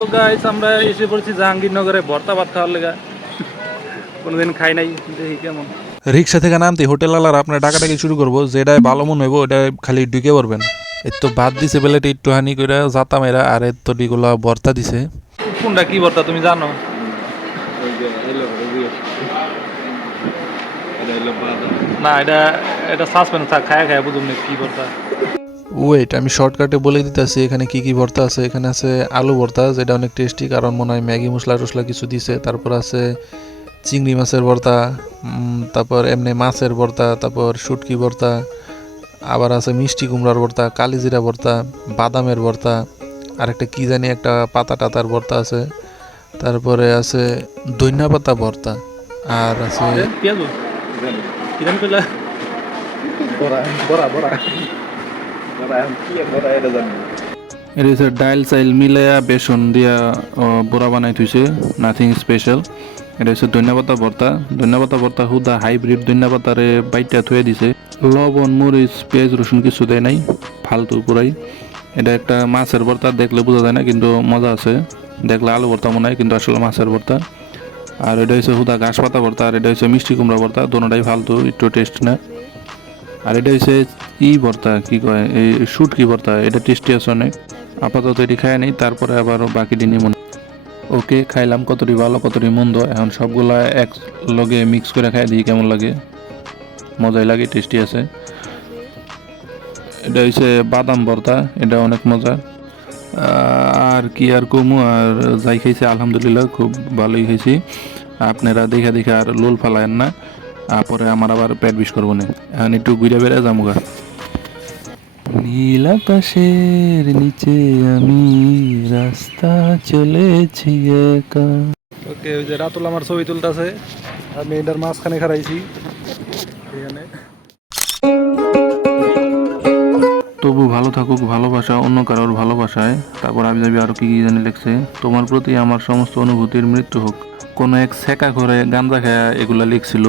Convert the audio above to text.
তো গাইস আমরা এসে পড়েছি জাহাঙ্গীরনগরে ভর্তা ভাত খাওয়ার লেগা। কোনোদিন খাই নাই দেখি কেমন। রিক্সা থেকে নামতে হোটেল আলার আপনার ডাকাটাকি শুরু করব যেটাই ভালো মনে হইব ওটা খালি ঢুকে পড়বেন। এর তো বাদ দিছে বেলাটি একটু হানি করে জাতা মেরা আর এর তো ডিগুলা ভর্তা দিছে। কোনটা কি ভর্তা তুমি জানো? না এটা এটা সাসপেন্স থাক খায়া খায়া বুঝুন না কি ভর্তা। ওয়েট আমি শর্টকাটে বলে দিতেছি এখানে কি কি ভর্তা আছে? এখানে আছে আলু ভর্তা যেটা অনেক টেস্টি কারণ মনে হয় ম্যাগি মশলা টসলা কিছু দিছে। তারপর আছে চিংড়ি মাছের ভর্তা তারপর এমনি মাছের ভর্তা তারপর শুটকি ভর্তা আবার আছে মিষ্টি কুমড়ার ভর্তা কালিজিরা ভর্তা বাদামের ভর্তা আর একটা কি জানি একটা পাতা টাতার ভর্তা আছে। তারপরে আছে দইনা পাতা ভর্তা আর আছে এটা হচ্ছে ডাইল চাইল মিলাইয়া বেসন দিয়া বড়া বানাই থইছে নাথিং স্পেশাল এটা হচ্ছে ধন্যপাতা ভর্তা ধন্যপাতা ভর্তা হুদা হাইব্রিড ধন্যপাতারে বাইটা থুয়ে দিছে। লবণ, মরিচ, পেঁয়াজ, রসুন কিছু দেয় নাই, ফালতু পুরাই। এটা একটা মাছের ভর্তা, দেখলে বোঝা যায় না, কিন্তু মজা আছে। দেখলে আলু ভর্তা মনে হয়, কিন্তু আসলে মাছের ভর্তা। আর এটা হচ্ছে হুদা ঘাস পাতা ভর্তা, আর এটা হচ্ছে মিষ্টি কুমড়া ভর্তা দোনোটাই ফালতু, একটু টেস্ট না। আর এটা হচ্ছে ই ভর্তা, কি কয়, এই শুটকি ভর্তা, এটা টেস্টি আছে অনেক। আপাতত এটি খায় নেই, তারপরে আবার বাকি দিনই মনে ওকে, খাইলাম, কতটি ভালো, কতটি মন্দ। এখন সবগুলা এক লগে মিক্স করে খাই দিই কেমন লাগে। মজাই লাগে টেস্টি আছে। এটা হচ্ছে বাদাম ভর্তা, এটা অনেক মজা। আর কি আর কমু, আর যাই খাইছে, আলহামদুলিল্লাহ, খুব ভালোই খাইছি। আপনারা দেখে দেখে আর লোল ফালায়েন না। আর পরে আমার আবার পেট বিষ করব না। এখন একটু ঘুরে বেড়ে যাব গা নীল আকাশের নিচে আমি রাস্তা চলেছি একা। ওকে ওই যে রাতুল আমার ছবি তুলতেছে আমি এটার মাঝখানে খারাইছি এখানে। তবু ভালো থাকুক ভালোবাসা অন্য কারোর ভালোবাসায়। তারপর আমি যাবি আরও কি কি জানি লিখছে। তোমার প্রতি আমার সমস্ত অনুভূতির মৃত্যু হোক। কোনো এক সেকা করে গাঞ্জা খায়া এগুলা লিখছিল।